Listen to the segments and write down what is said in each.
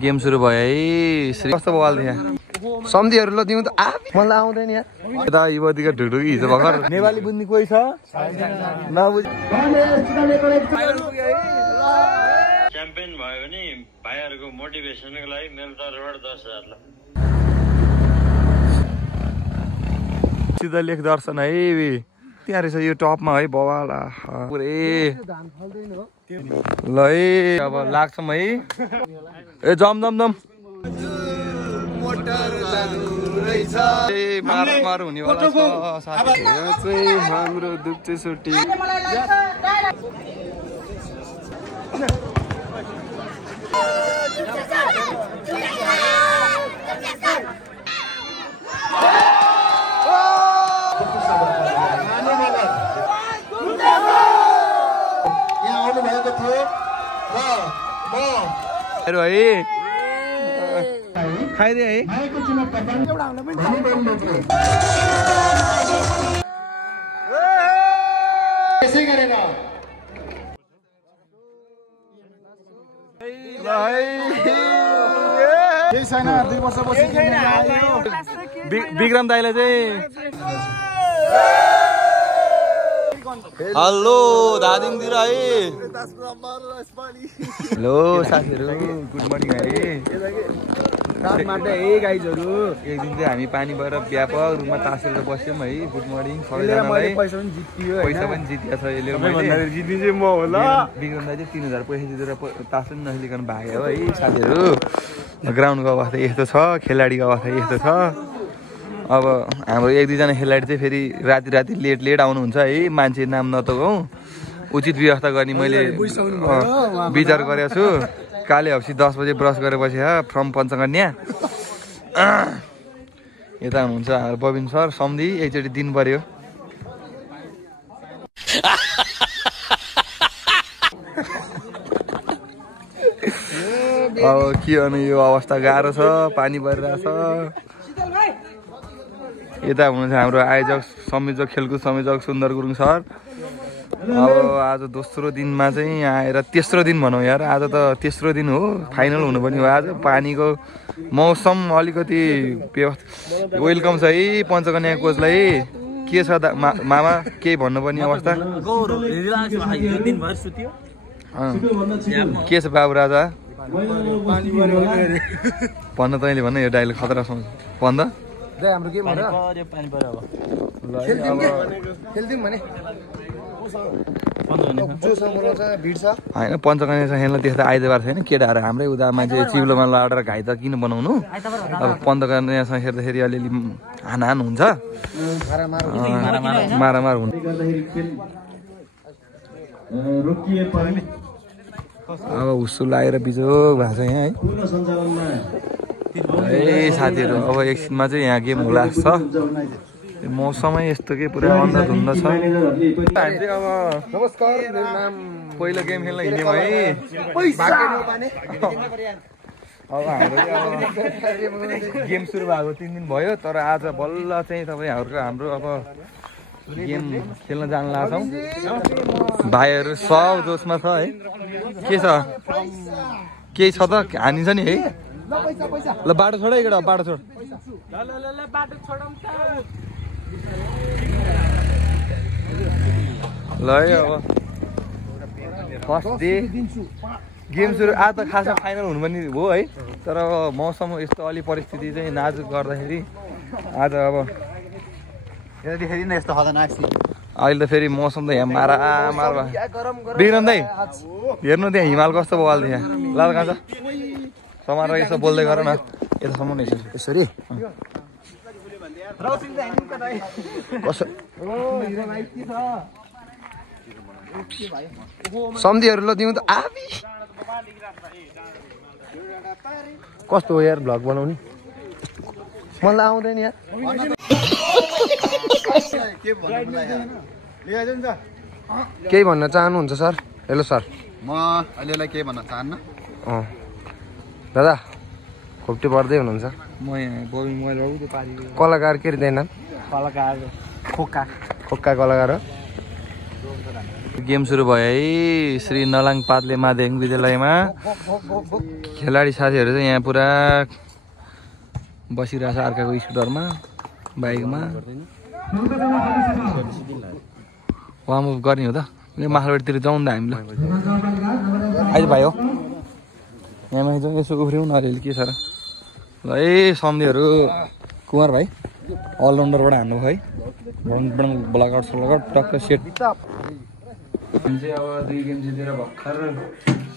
Game सुरु भयो है। कस्तो बवाल थियो सम्धिहरु ल दिउँ त मलाई आउँदैन यार। यता युवतीको ढुढुकी हिजो भर्खर नेपाली बुझ्ने कोही छ नबुझ च्याम्पियन भयो भने भाइहरुको मोटिभेसनको लागि मेरो तर्फबाट 10,000 ल। सिधा लेख दर्शन है त्यहाँ रहेछ यो टपमा है बवाल पुरै ल है अब लाग्छौँ है। ए जम जम जम मार हुनेवाला छ साथी चाहिँ हाम्रो दुप्चे सुटी है खाइदे है यसै गरेर केही छैन 2 वर्षपछि विक्रम दाइले चाहिँ हेलो दादिङतिर है। हेलो साथीहरु गुड मर्निङ है। गाइजहरु एक दिन चाहिँ हामी पानी भएर व्यापक रूपमा तासेर बस्यौँ है। गुड मर्निङ सबैजनालाई। पैसा पनि जितिया छ यसले जित्ने चाहिँ म होला। विक्रम दाइ चाहिँ 3000 पैसा जितेर तास पनि नखेलिकन भाग्यो है साथीहरु। ग्राउन्डको अवस्था यस्तो छ खेलाडीको अवस्था यस्तो छ। अब हाम्रो 1-2 जना खेलाडी चाहिँ फेरि राति लेट आउनुहुन्छ है। मान्छे नाम नतोकौँ उचित व्यवस्था गर्ने मैले विचार गरेको छु। काले हप्सी 10 बजे ब्रस गरेपछि फ्रम पञ्चकन्या यता हुनुहुन्छ हाम्रो बबिन सर सम्धि एकचोटि दिनु पर्यो। अब के गर्नु यो अवस्था गाह्रो छ पानी परिरहेछ। यता हुनुहुन्छ हाम्रो आयोजक संयोजक खेलकुद संयोजक सुन्दर गुरुङ सर। अब आज दोस्रो दिनमा चाहिँ आएर तेस्रो दिन भनौँ यार। आज त तेस्रो दिन हो फाइनल हुनुपर्ने हो आज। पानीको मौसम अलिकति व्यवस्था वेलकम छ है पञ्चकन्या कोचलाई। के छ मामा केही भन्नुपर्ने अवस्था के छ बाबु राजा भन्न तैँले भन्न यो डाइलग खतरा छ भन्न हाम्रो गेम पानी पर्यो अब खेल्दिउँ भने होइन पञ्चकन्या खेल्न त्यस्तो आइतबार छैन केटाहरू हाम्रै उता मान्छे चिप्लोमा लडेर घाइ त किन बनाउनु। अब पञ्चकन्यासँग खेर्दाखेरि अलिअलि हान हुन्छ मारामार हुन्छ। अब हुस्सु लागेर बिजोग भएको छ यहाँ है साथीहरू। अब एकछिनमा चाहिँ यहाँ गेम हुला छ। मौसमै यस्तो के पुरा अन्धाधुन्ध छ। हामी चाहिँ अब नमस्कार मेरो नाम पहिलो गेम खेल्न हिँड्यौँ है। अब हाम्रो गेम सुरु भएको 3 दिन भयो तर आज बल्ल चाहिँ हाम्रो अब गेम खेल्न जान लाग्छौँ। भाइहरू सब जोसमा छ है। के छ केही छ त हानिन्छ नि है। ल बाटो छोड है बाटो छोड ल है। अब फर्स्ट डे गेम सुरु आज त खासमा फाइनल हुनु पनि हो है। तर अब मौसम यस्तो अलि परिस्थिति चाहिँ नाजुक गर्दाखेरि आज अब यतिखेरि नै यस्तो खतरनाक छ। अहिले त फेरि मौसम त यहाँ मारामार भयो। विक्रम दाइ हेर्नु त्यहाँ हिमाल कस्तो बवाल थियो लाल काँचा समाएर यसो बोल्दै गर न यतासम्म नै यसरी सम्धिहरु ल दिउँ त कस्तो हो यार भ्लग बनाउने मलाई आउँदैन यार। केही भन्न चाहनुहुन्छ सर? Hello sir. म अहिलेलाई केही भन्न चाहन्न। दादा खोप्टे पर्दै हुनुहुन्छ। म यहाँ बबी मोबाइल बाबु त्यो पारी कलाकार के रे देन कलाकार खोक्का कलाकार हो। गेम सुरु भयो है श्री नलाङ पातले माध्यमिक विद्यालयमा। खेलाडी साथीहरू चाहिँ यहाँ पुरा बसिरहेछ अर्काको स्कुटरमा बाइकमा। वार्म अप गर्ने हो त माथिल्लोतिर जाउँ न हामी। ल अहिले भाइ हो यहाँ माथि जाउँ यसो उफ्रिउँ न अलिअलि के छ र। ल है सम्झीहरू कुमार भाइ अलराउन्डरबाट हान्नु है ब्लकआउट सलकआउट टक्क सेट। हामी चाहिँ अब 2 गेम जितेर भर्खर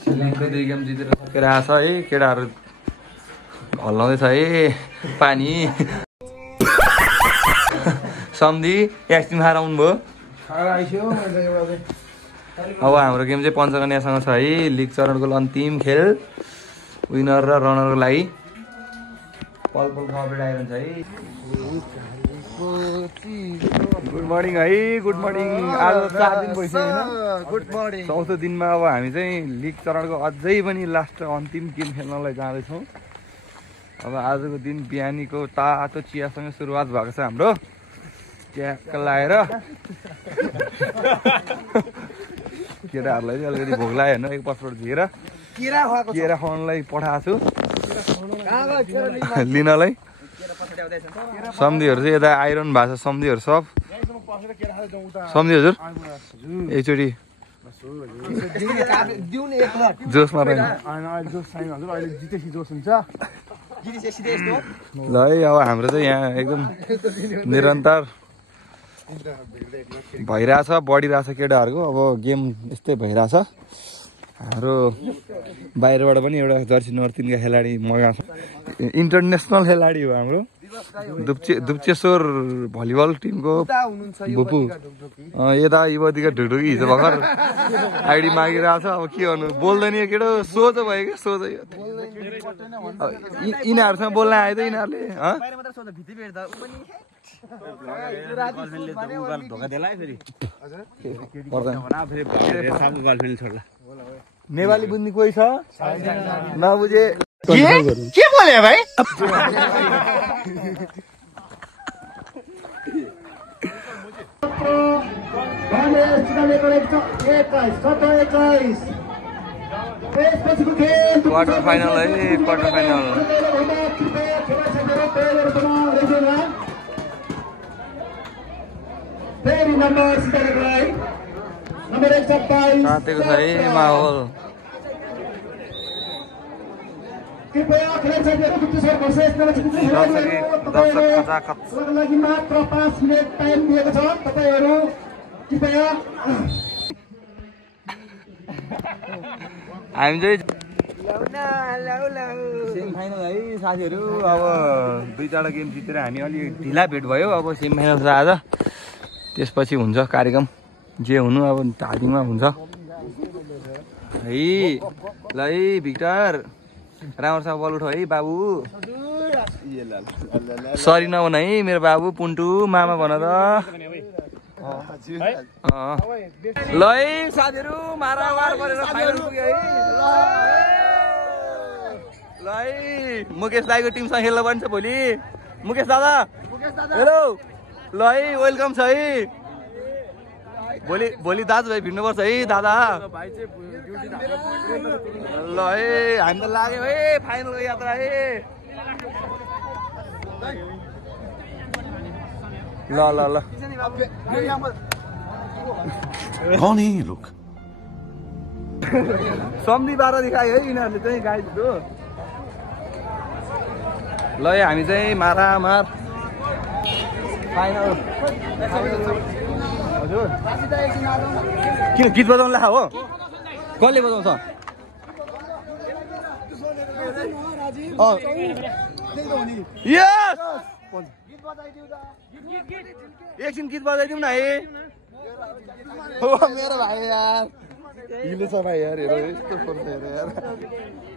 सिलिङको 2 गेम जितेर सकेर आएको छ है। केटाहरू हल्लाउँदैछ है पानी। सम्धी एक्सट्रिम खाएर आउनुभयो। अब हाम्रो गेम चाहिँ पञ्चकन्यासँग छ है। लिग चरणको अन्तिम खेल विनर र रनरको लागि पल पलको अपडेट आइरहन्छ है। गुड मर्निङ है गुड मर्निङ। आज 4 दिन भइसक्यो गुड मर्निङ। 4औं दिनमा अब हामी चाहिँ लिग चरणको अझै पनि लास्ट अन्तिम गेम खेल्नलाई जाँदैछौँ। अब आजको दिन बिहानीको तातो चियासँग सुरुवात भएको छ हाम्रो। चिया लाएर केटाहरूलाई चाहिँ अलिकति भोक लाग्यो होइन एक पसबाट झिएर केरा खुवाउनलाई पठाएको छु लिनलाई। सम्झीहरू चाहिँ यता आइरहनु भएको छ सम्झीहरू सब। सम्झी हजुर एकचोटि जोसमा रहेन ल है। अब हाम्रो चाहिँ यहाँ एकदम निरन्तर भइरहेछ बढिरहेछ केटाहरूको। अब गेम यस्तै भइरहेछ। हाम्रो बाहिरबाट पनि एउटा जर्सी नम्बर 3 का खेलाडी मगाएको छ। इन्टरनेसनल खेलाडी हो हाम्रो दुप्चेश्वर भलिबल टिमको बुपु। यता युवतीका ढुकढुकी हिजो भर्खर आइडी मागिरहेछ। अब के गर्नु बोल्दैन केटो सोझो भयो क्या सोझो। यिनीहरूसँग बोल्न आयो त यिनीहरूले नेपाली बुझ्ने कोही छ नबुझे के बोले भाइ। क्वार्टर फाइनल है क्वार्टर फाइनल। तातेको छ है माहौल। हामी चाहिँ सेमी फाइनल है साथीहरू। अब 2-4 गेम जितेर हामी अलि ढिला भेट भयो। अब सेमी फाइनल छ आज। त्यसपछि हुन्छ कार्यक्रम जे हुनु अब धादिङमा हुन्छ है। ल है भिक्टर राम्रोसँग बल उठाउ है बाबु। सरी नभन है मेरो बाबु पुन्टु मामा भन त। ल है साथीहरू मारामार गरेर फाइनल पुग्यो है। ल है मुकेश दाईको टिमसँग खेल्न पर्छ भोलि। मुकेश दादा हेलो ल है वेलकम छ है। भोलि दाजुभाइ भिड्नुपर्छ है दादा। ल है हामी त लाग्यो है फाइनलको यात्रा है। ल ल ल कौन है ये लोग? सम्झी 12 देखायो है यिनीहरूले चाहिँ गाइजहरू। ल है हामी चाहिँ मारामार फाइनल। हजुर किन गीत बजाउनु ला हो कसले बजाउँछ? एकछिन गीत बजाइदिउँ न है। मेरो भाइ यार हिलो छ भाइ यार हेर यस्तो फोर्छ हेर यार।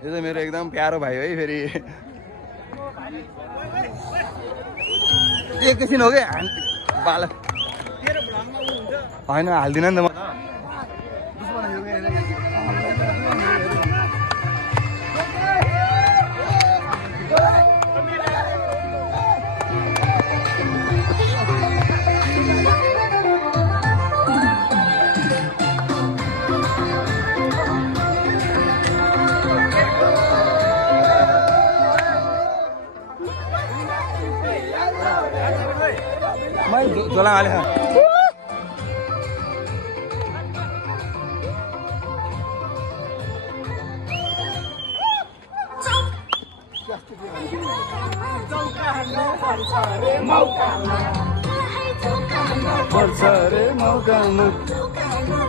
यो चाहिँ मेरो एकदम प्यारो भाइ है। फेरि एकैछिन हो क्या बाल होइन हाल्दिनँ नि त म। चला आले पर्छ रे मौकामा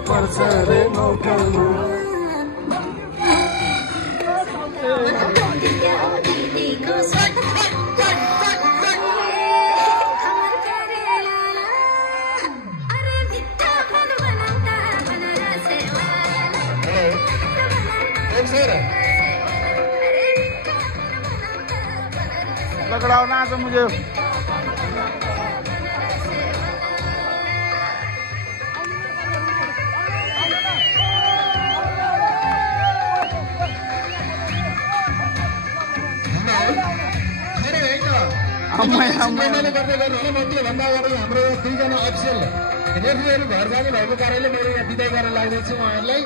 पर्छ रे मौकामा लकड़ाओ ना तो मुझे मैले गर्दै गर्नु होला मैले भन्दा अगाडि हाम्रो 2 जना अफिसियल रेफ्रीहरू घर जाने भएको कारणले मैले यहाँ बिदाई गर्न लाग्दैछु उहाँहरूलाई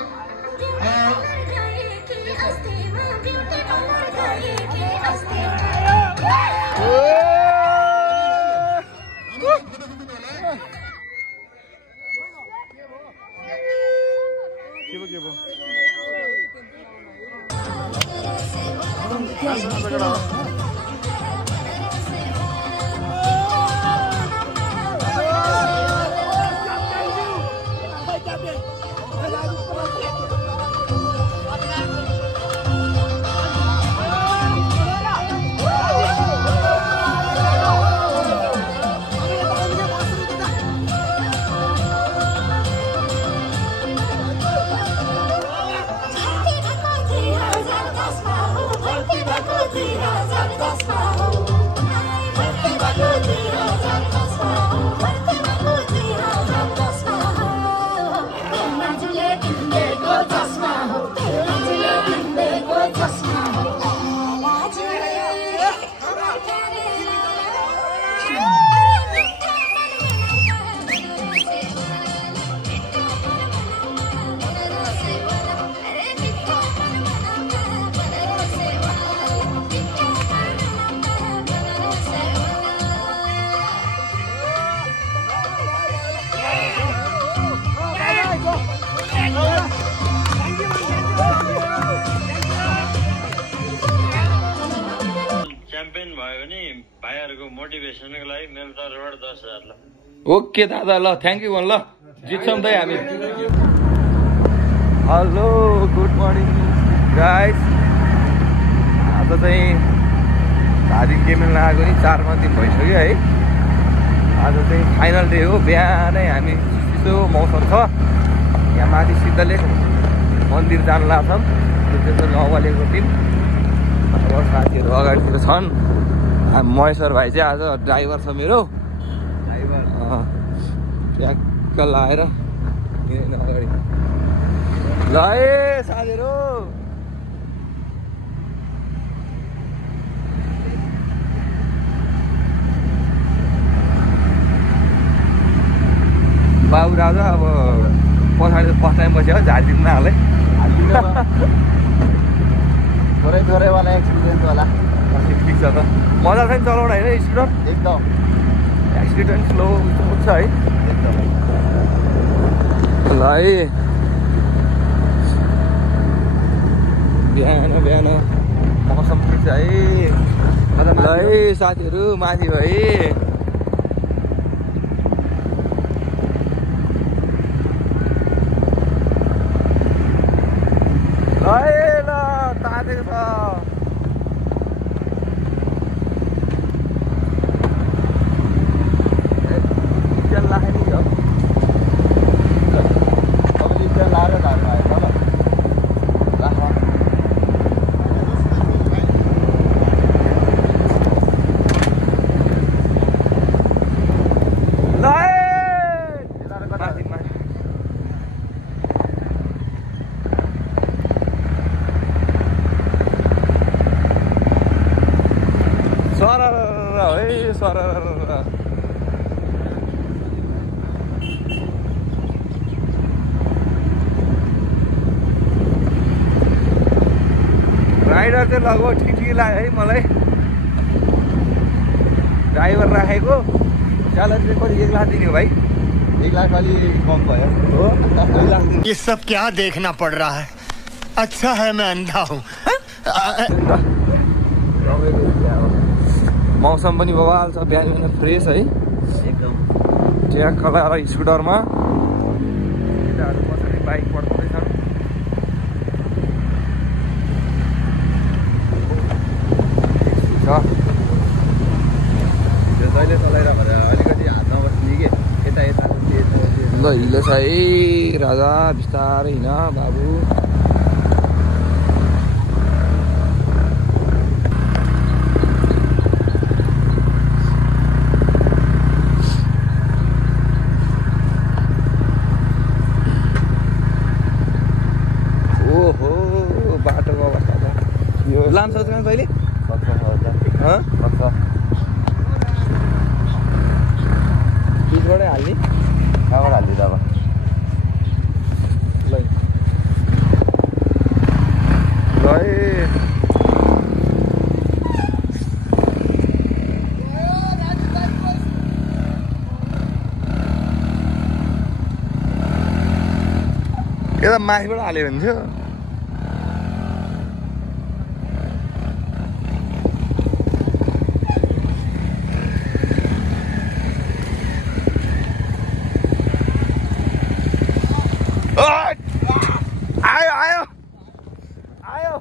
मोटिभेसनको लागि मेरो तर्फबाट 10,000 ल। ओके दादा ल थ्याङ्क यू ल जित्छौँ त हामी। Hello good morning guys. आज चाहिँ धादिङ गेममा लागेको नि 4 दिन भइसक्यो है। आज चाहिँ फाइनल डे हो। बिहानै हामी चिसो मौसम छ यहाँ माथि सिद्धलेख मन्दिर जान लाग्छौँ। त्यो नवालेको टिम अब साथीहरू अगाडितिर छन्। महेश्वर भाइ चाहिँ आज ड्राइभर छ मेरो। ड्राइभर ट्याक्क लाएर अगाडि ल है साथीहरू। बाबु राजा अब पछाडि फर्स्ट टाइम बस्यो झारिदिनु नहाले। थोरै थोरैवाला एक्सिडेन्ट होला। ठिक छ त मजा छ नि चलाउन होइन स्कुटर एकदम एक्सिडेन्ट स्लो छ है ल है। बिहान बिहान मौसम ठिक छ है। ल है साथीहरू माथि है। ल तातेको छ राइडर चाहिँ लगभग ठिक लाग्यो है मलाई। ड्राइभर राखेको स्यालेरी चाहिँ कति 1 लाख दिने हो भाइ 1 लाख अलि कम भयो हो 2 लाख दिने ये सब क्या देखना पड़ रहा है अच्छा है मैं अंधा हूँ मौसम पनि बवाल छ बिहान बिहान फ्रेस है एकदम ट्र्याक लगाएर स्कुटरमा केटाहरू मजाले बाइक पड्काउँदैछन् जहिले चलाएर भनेर अलिकति हात नबस्ने के यता यता ल हिलो छ है राजा बिस्तारै हिँड बाबु ओहो बाटोको अवस्था त यो लान्छ कहाँ कहिले बिचबाटै हाल्ने कहाँबाट हाल्दै त अब ल यता माथिबाट हाल्यो भने थियो आयो आयो आयो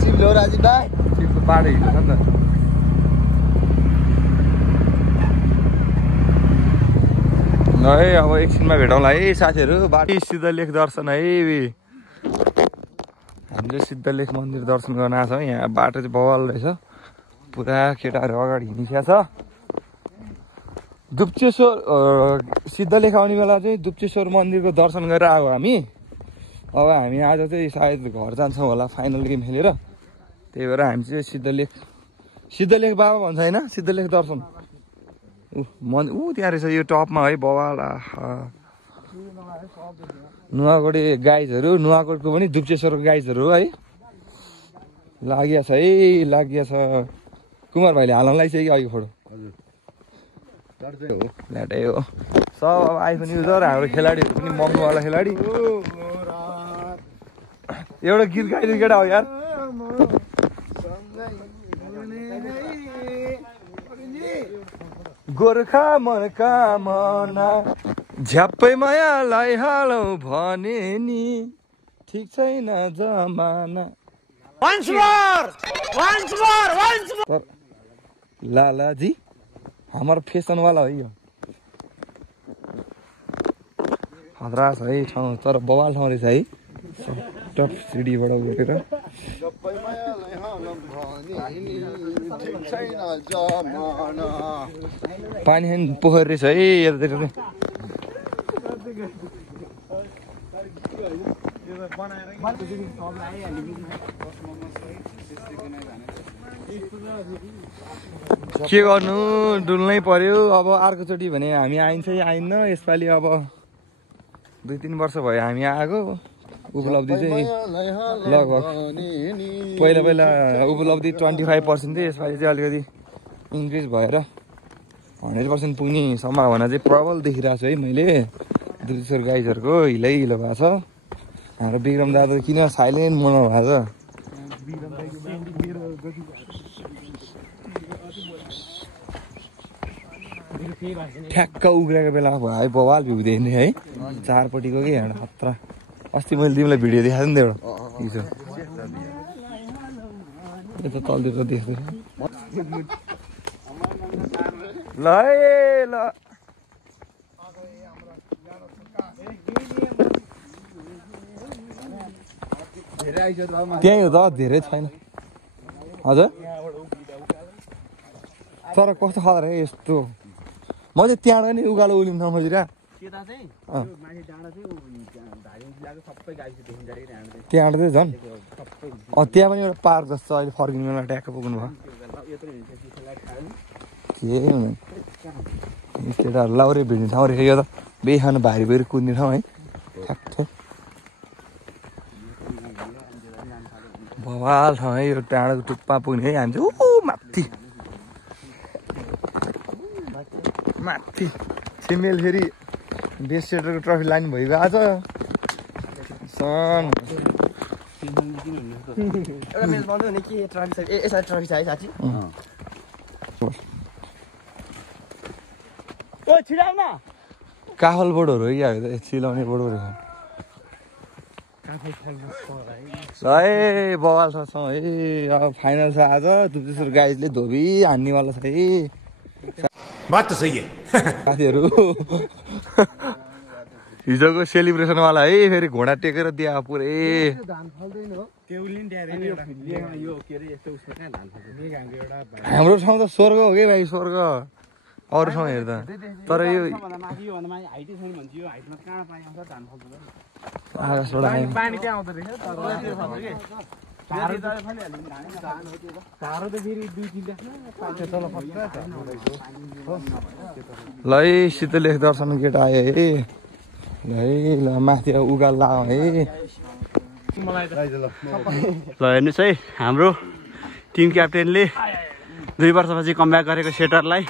चिप्लो राजीव दाइ चिप्लो बाटो हिँड्छ नि त ल है अब एकछिनमा भेटौँला है साथीहरू बाटो सिद्धलेख दर्शन है हामीले सिद्धलेख मन्दिर दर्शन गर्न आएको छौँ यहाँ बाटो चाहिँ बवाल रहेछ पुरा केटाहरू अगाडि हिँडिसकेको छ दुप्चेश्वर सिद्धलेख आउने बेला चाहिँ दुप्चेश्वर मन्दिरको दर्शन गरेर आयो हामी अब हामी आज चाहिँ सायद घर जान्छौँ होला फाइनल गेम खेलेर त्यही भएर हामी चाहिँ सिद्धलेख बाबा भन्छ होइन सिद्धलेख दर्शन त्यहाँ रहेछ यो टपमा है बवाल नुवाकोटी गाइजहरू नुवाकोटको पनि दुप्चेश्वरको गाइजहरू है लागिया छ कुमार भाइले हाल्न लगाइसक्यो कि अघि फोटो ल्याटै हो सब अब आइफोन युजर हाम्रो खेलाडीहरू पनि महँगोवाला खेलाडी एउटा गीत गाइदिनु केटा हो यार गोर्खा मन कामना झ्याप्पै मायालाई हालौ भने नि ठिक छैन जमाना तर लालाजी हाम्रो फेसनवाला हो यो खतरा छ है ठाउँ तर बवाल ठाउँ रहेछ है टप सिडीबाट उठेर पानी खाने पोखरी रहेछ है यतातिर के गर्नु डुल्नै पर्यो अब अर्कोचोटि भने हामी आइन्छ आइन्न यसपालि अब 2-3 वर्ष भयो हामी आएको उपलब्धि चाहिँ लगभग पहिला उपलब्धि 25% थियो यसपालि चाहिँ अलिकति इन्क्रिज भएर 100% पुग्ने सम्भावना चाहिँ प्रबल देखिरहेको छु है मैले दुप्चेश्वर गाइजहरूको हिलै हिलो भएको छ हाम्रो विक्रम दादा किन साइलेन्ट मनाउनु भएको छ ठ्याक्क उग्रेको बेला भयो बवाल भ्यू देख्ने है चारपट्टिको के एउटा खतरा अस्ति मैले तिमीलाई भिडियो देखाएको नि त एउटा हिजो यता तलतिर देख्दै ल है ल त्यही हो त धेरै छैन हजुर तर कस्तो खतरा है यस्तो म चाहिँ त्यहाँबाट नि उकालो उलिम्न खोजिरहेको त्यहाँबाट चाहिँ झन् त्यहाँ पनि एउटा पार्क जस्तो अहिले फर्किनु बेला ट्याक्क पुग्नु भयो के हुँदैन केटाहरू लाउरे भिड्ने ठाउँ रहेछ यो त बेखान भारी भएर कुद्ने ठाउँ है ठ्याक्कै बवाल ठाउँ है यो टाढाको टुप्पा पुग्ने है हामी चाहिँ माथि माथि छिमेल फेरि बेस सेटरको ट्रफी लाने भइगयो आज सन काफल बोर्डहरू हो क्या चिलाउने बोर्डहरू है बवाल छ है अब फाइनल छ आज त्यसरी गाइजले धोबी हान्नेवाला छ है बात त सही है साथीहरू हिजोको सेलिब्रेसनवाला है फेरि घोडा टेकेर दिए पुरै हाम्रो ठाउँ त स्वर्ग हो कि भाइ स्वर्ग अरू ठाउँ हेर्दा तर यो ल है शीतलेख दर्शन गेट आयो है ल माथि उकाल लाग्यो है ल हेर्नुहोस् है हाम्रो टिम क्याप्टेनले 2 वर्षपछि कमब्याक गरेको सेटरलाई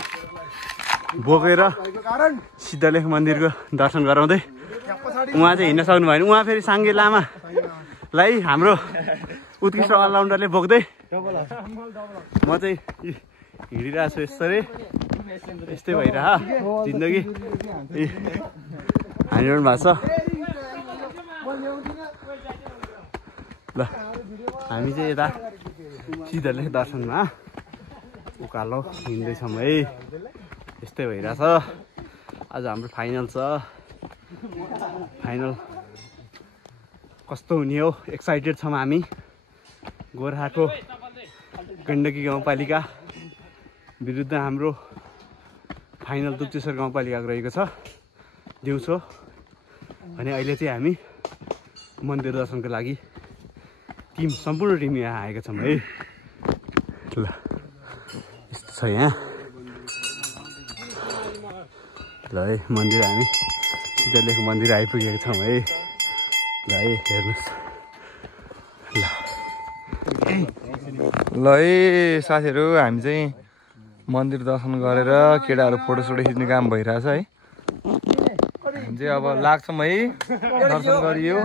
बोकेर सिद्धलेख मन्दिरको दर्शन गराउँदै उहाँ चाहिँ हिँड्न सक्नु भएन उहाँ फेरि साङ्गे लामालाई हाम्रो उत्कृष्ट अलराउन्डरले बोक्दै म चाहिँ हिँडिरहेको छु यसरी यस्तै भइरह जिन्दगी हानिरहनु भएको छ ल हामी चाहिँ यता सिद्धलेख दर्शनमा उकालो हिँड्दैछौँ है यस्तै भइरहेछ आज हाम्रो फाइनल छ फाइनल कस्तो हुने हो एक्साइटेड छौँ हामी गोर्खाको गण्डकी गाउँपालिका विरुद्ध हाम्रो फाइनल दुप्तेश्वर गाउँपालिकाको रहेको छ दिउँसो अनि अहिले चाहिँ हामी मन्दिर दर्शनको लागि सम्पूर्ण टिम यहाँ आएका छौँ है ल यस्तो छ यहाँ ल है मन्दिर हामी सिद्धलेख मन्दिर आइपुगेको छौँ है ल है हेर्नुहोस् ल है साथीहरू हामी चाहिँ मन्दिर दर्शन गरेर केटाहरू फोटोसोटो खिच्ने काम भइरहेछ है हामी चाहिँ अब लाग्छौँ है दर्शन गरियो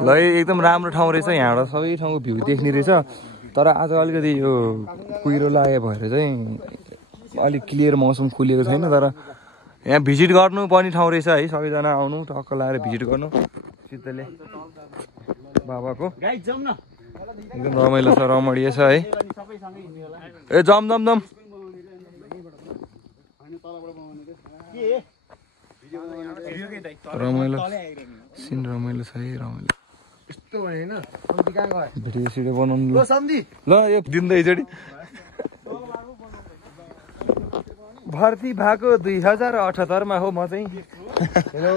ल है एकदम राम्रो ठाउँ रहेछ यहाँबाट सबै ठाउँको भ्यू देख्ने रहेछ तर आज अलिकति यो कुहिरो लागेको भएर चाहिँ अलिक क्लियर मौसम खुलेको छैन तर यहाँ भिजिट गर्नु पर्ने ठाउँ रहेछ है सबैजना आउनु टक्क लगाएर भिजिट गर्नु सिद्धलेख बाबाको एकदम रमाइलो छ रमणीय छ है ए जम जम जम रमाइलो सिन रमाइलो छ है रमाइलो भिडियो सिडियो बनाउनु ल यो दिँदै एकचोटि भर्ती भएको 2078 हो म चाहिँ हेलो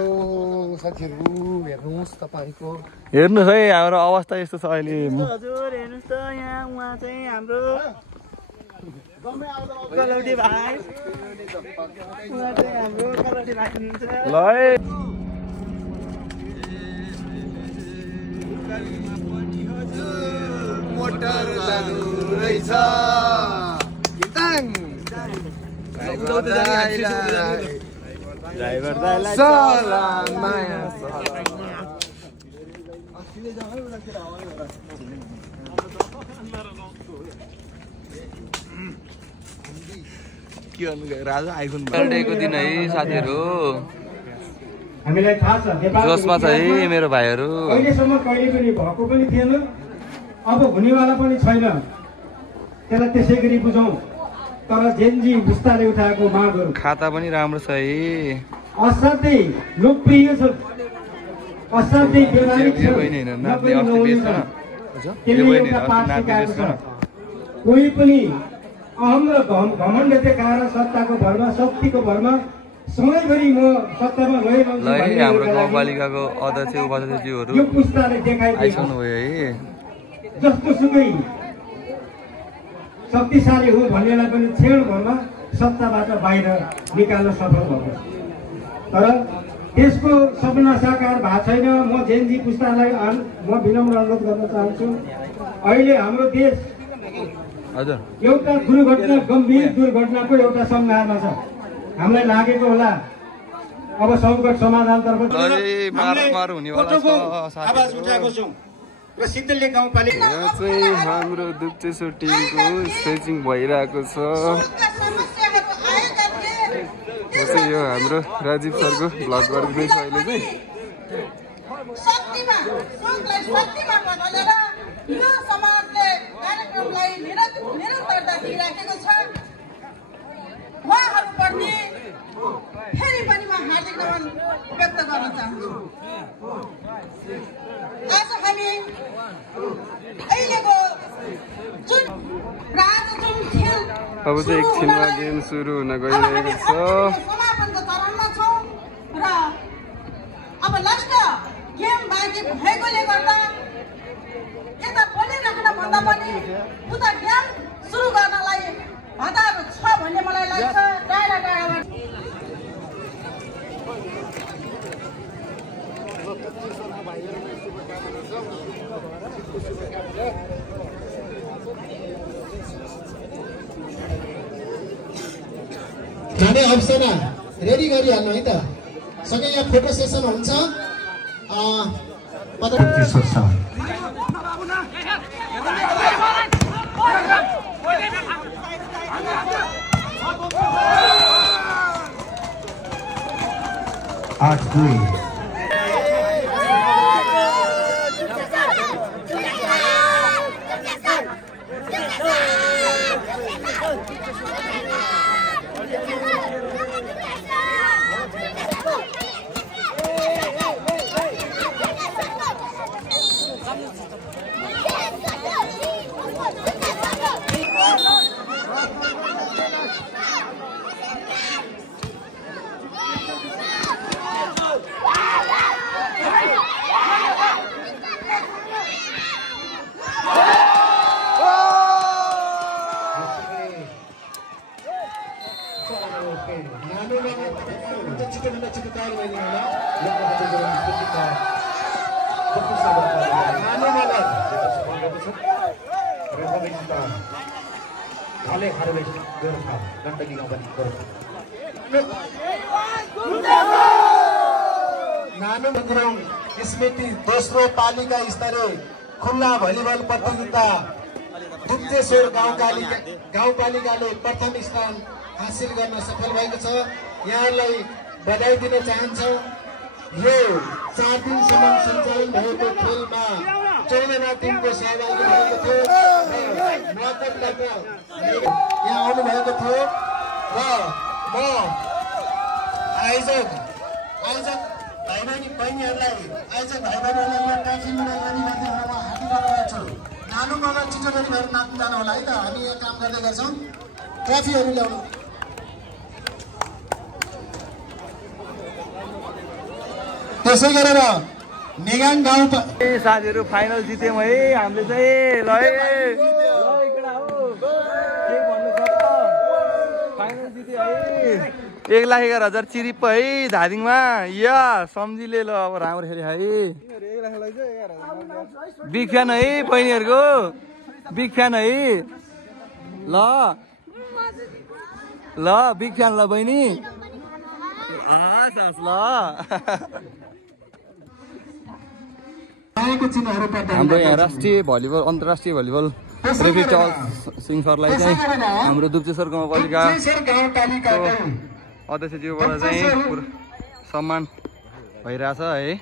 साथीहरू हेर्नुहोस् तपाईको हेर्नुहोस् है हाम्रो अवस्था यस्तो छ अहिले हजुर हेर्नुहोस् त यहाँ उहाँ चाहिँ हाम्रो कलौटी भाइ उहाँ चाहिँ हाम्रो कलौटी भाइ हुनुहुन्छ ल है मोटर जानु रहेछ किताङ ड्राइभर दाइलाई सलाम माया के गर्नु राजा आइफोन बर्थडेको दिन है साथीहरू हामीलाई थाहा छ नेपाल जोसमा छ है मेरो भाइहरू अहिलेसम्म कहिले पनि भएको पनि थिएन अब हुनेवाला पनि छैन त्यसलाई त्यसै गरी बुझौँ तर जेनजी विस्तारले उठाएको मागहरू खाता पनि राम्रो छ है असाध्यै लोकप्रिय छ असाध्यै व्यवहारिक छ त्यसले एउटा पाठ सिकाएको छ कोही पनि अहम र घमण्ड देखाएर सत्ताको भरमा शक्तिको भरमा सधैँभरि म सत्तामा ल हाम्रो गाउँपालिकाको अध्यक्ष उपाध्यक्षज्यूहरू यो पुस्ताले देखाइदिएको आइसक्नु भयो है जस्तो सुकै शक्तिशाली हुँ भन्नेलाई पनि क्षणभरमा सत्ताबाट बाहिर निकाल्न सफल भएको छ। तर त्यसको सपना साकार भएको छैन। म जेनजी पुस्तालाई म विनम्र अनुरोध गर्न चाहन्छु, अहिले हाम्रो देश एउटा दुर्घटना, गम्भीर दुर्घटनाको एउटा सङ्घारमा छ। हामीलाई लागेको होला अब सङ्कट समाधानतर्फ आवाज उठाएको छौँ र सिद्धले गाउँपालिका हाम्रो दुप्चेश्वर टिमको स्ट्रेचिङ भइरहेको छ। यो हाम्रो राजीव सरको भ्लग गरिदिँदैछ अहिले चाहिँ। यो समाजले कार्यक्रमलाई निरन्तरता दिइराखेको छ। उहाँहरूप्रति फेरि पनि म हार्दिक नमन व्यक्त गर्न चाहन्छु। आज हामी अहिलेको जुन खेल अब चाहिँ एकछिनमा गेम सुरु हुन गइरहेको छ। समापनको चरणमा छौँ र अब लास्ट गेम बाँकी भएकोले गर्दा यता बोलिराख्न भन्दा पनि उता गेम सुरु गर्नलाई हतार छ भन्ने मलाई लाग्छ। टाढा टाढाबाट खाने अप्सना रेडी गरिहाल्नु है त। सँगै यहाँ फोटो सेसन हुन्छ। नानो मन्दिरौं स्मृति दोस्रो पालिका स्तरीय खुल्ला भलिबल प्रतियोगिता दुप्चेश्वर गाउँपालिकाले प्रथम स्थान हासिल गर्न सफल भएको छ। यहाँलाई बधाई दिन चाहन्छौँ। यो 4 दिनसम्म सञ्चालन भएको खेलमा 14 टिमको सहभागी भएको थियो। नगरबाट यहाँ आउनु भएको थियो र म आयोजक भाइ बहिनीहरूलाई यहाँ ट्रफी मिलाइ गरिदिनु हार्दिक अनुरोध छु। नानु मलाई छिटो गरी भएर नाच्नु जानु होला है त। हामी यहाँ काम गर्दै गर्छौँ। ट्रफीहरू ल्याउनु। त्यसै गरेर नेगाङ गाउँ साथीहरू फाइनल जित्यौँ है हामीले चाहिँ। ल फाइनल जित्यो है। 1,11,000 चिरिप है धादिङमा। या सम्झिले ल अब राम्रो खेल्यो है। बिग फ्यान है बहिनीहरूको, बिग फ्यान है। ल बिग फ्यान ल बहिनी। ल हाम्रो यहाँ राष्ट्रिय भलिबल अन्तर्राष्ट्रिय भलिबल रेफ्री सिंह सरलाई चाहिँ हाम्रो दुप्चेश्वर गाउँपालिका अध्यक्षज्यूबाट चाहिँ सम्मान भइरहेछ है।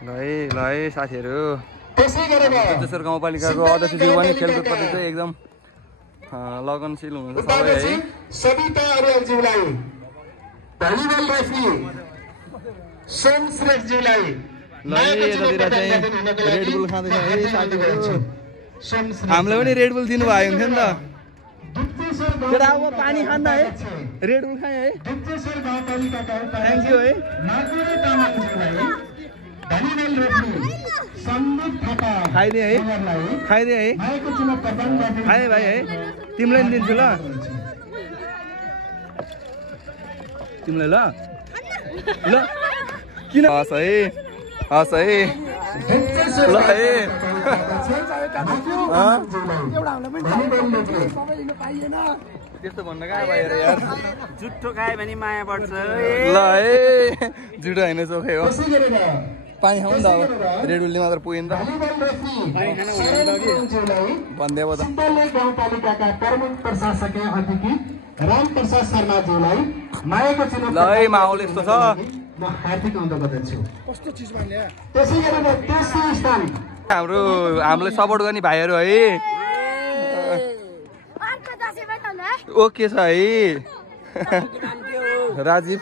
ल है साथीहरू, दुप्चेश्वर गाउँपालिकाको अध्यक्षज्यू पनि खेलकुदप्रति चाहिँ एकदम लगनशील हुनुहुन्छ सबै है। सबिता अर्यालज्यूलाई, भलिबल रेफ्री सोम श्रेष्ठज्यूलाई यतातिर चाहिँ रेडबुल खाँदैछ है साथीहरू। हामीलाई पनि रेडबुल दिनुभयो हुन्थ्यो नि त। केटा अब पानी खाँदा है रेडबुल खाएँ है। थ्याङ्क यू है। धनीबल रेग्मी सन्दीप थापा खाइदिए है खाइदिए है भाइको चुनाव प्रदान गर्दै खाए भाइ है तिमीलाई पनि दिन्छु ल तिमीलाई ल ल किन हस् है ल है त्यस्तो भन्न कहाँ बाहिर यार जुठो खायो भने माया बढ्छ ल है जुठो होइन चोखै हो पानी खाउँ नि त अब रेडुलले मात्र पुग्यो नि त भन्दै अब त गाउँपालिकाका प्रमुख प्रशासकीय अधिकारी रामप्रसाद शर्माज्यूलाई मायाको चुनाव ल है माहौल यस्तो छ म हार्दिक अनुरोध गर्दछु कस्तो चिजमा ल्या त्यसै गरेर तेस्रो स्थान हामीलाई सपोर्ट गर्ने भाइहरू है ओके छ है राजीव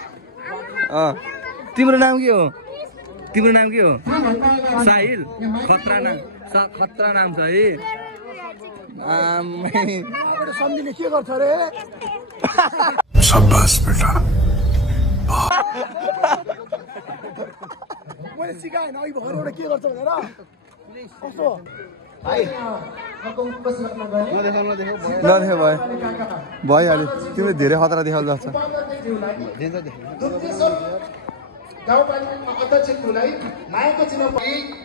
तिम्रो नाम के हो साहिल खतरा नाम छ है सम्झिने के गर्छ रे शाबाश बेटा मैले सिकाएन अघि भएर एउटा के गर्छ भनेर कस्तो नदेख भइहाल्यो तिमीले धेरै खतरा देखाउनु जस्तो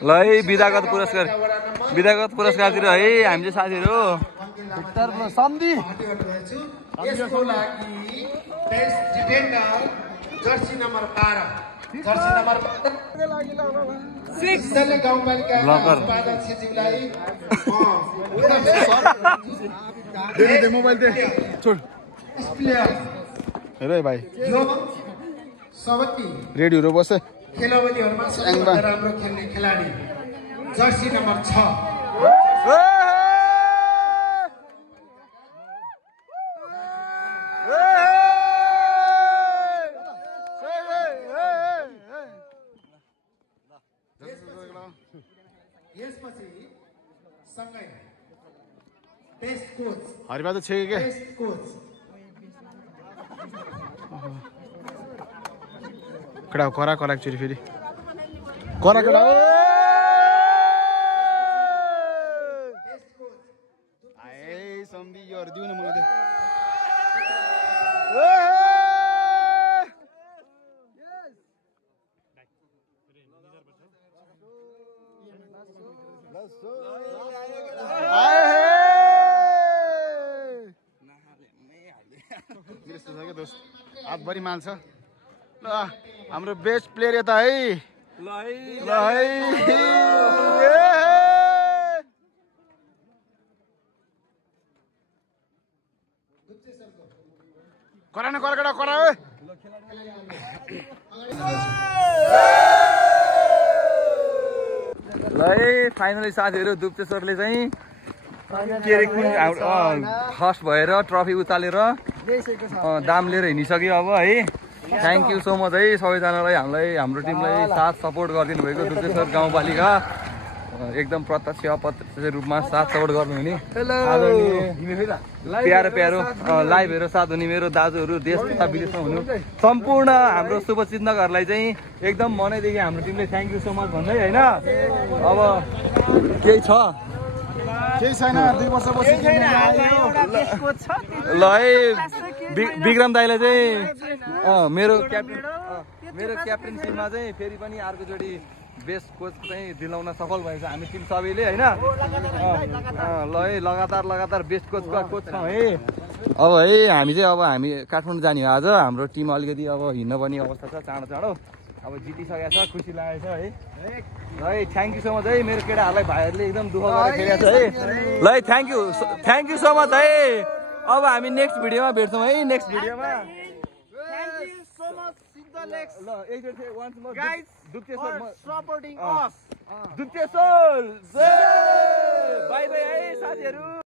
ल है विधागत पुरस्कारतिर है हामी चाहिँ साथीहरू यसको लागि बेस्ट डिफेन्डर जर्सी नम्बर 12 6 गाउँपालिका उपाध्यक्षज्यूलाई दे मोबाइल दे छोड हेर है भाइ यो सबैले रेडियोहरु बस्छ खेलावलीहरुमा सबैभन्दा राम्रो खेल्ने खेलाडी जर्सी नम्बर 6 यसपछि सँगै बेस्ट कोच हरिबहादुर छेके के बेस्ट कोच कडा करा एकचोटि फेरि करा आए सम्बी योहरु दिउ न मलाई आप बढी मान्छ ल हाम्रो बेस्ट प्लेयर यता है ल है करा न करा ल है फाइनली साथीहरु दुप्चे सरले चाहिँ के रे कुन फर्स्ट भएर ट्रफी उचालेर दाम लिएर हिँडिसक्यो अब है थ्याङ्क यू सो मच है सबैजनालाई हाम्रो टिमलाई साथ सपोर्ट गरिदिनु भएको दुप्चेश्वर गाउँपालिका एकदम प्रत्यक्ष अप्रत्यक्ष रूपमा साथ सपोर्ट गर्नुहुने प्यारो लाइभ हेरेर साथ हुने मेरो दाजुहरू देश तथा विदेशमा हुनु सम्पूर्ण हाम्रो शुभचिन्तकहरूलाई चाहिँ एकदम मनैदेखि हाम्रो टिमले थ्याङ्क यू सो मच भन्दै होइन अब केही छ केही छैन 2 वर्षपछि ल है विक्रम दाइले चाहिँ मेरो क्याप्टेनसिपमा चाहिँ फेरि पनि अर्कोचोटि बेस्ट कोच चाहिँ दिलाउन सफल भएछ हामी टिम सबैले होइन ल है लगातार बेस्ट कोच छौँ है अब है हामी काठमाडौँ जाने हो आज हाम्रो टिम अलिकति अब हिँड्न पर्ने अवस्था छ चाँडो अब जितिसकेको छ खुसी लागेको छ है ल है थ्याङ्क यू सो मच है मेरो केटाहरूलाई भाइहरूले एकदम दुःख गरेर खेलेको छ है ल है थ्याङ्क यू सो मच है अब हामी नेक्स्ट भिडियोमा भेट्छौँ है नेक्स्ट भिडियोमा ल एकचोटि once more guys Dupcheshwar supporting us Dupcheshwar bye bye है साथीहरू।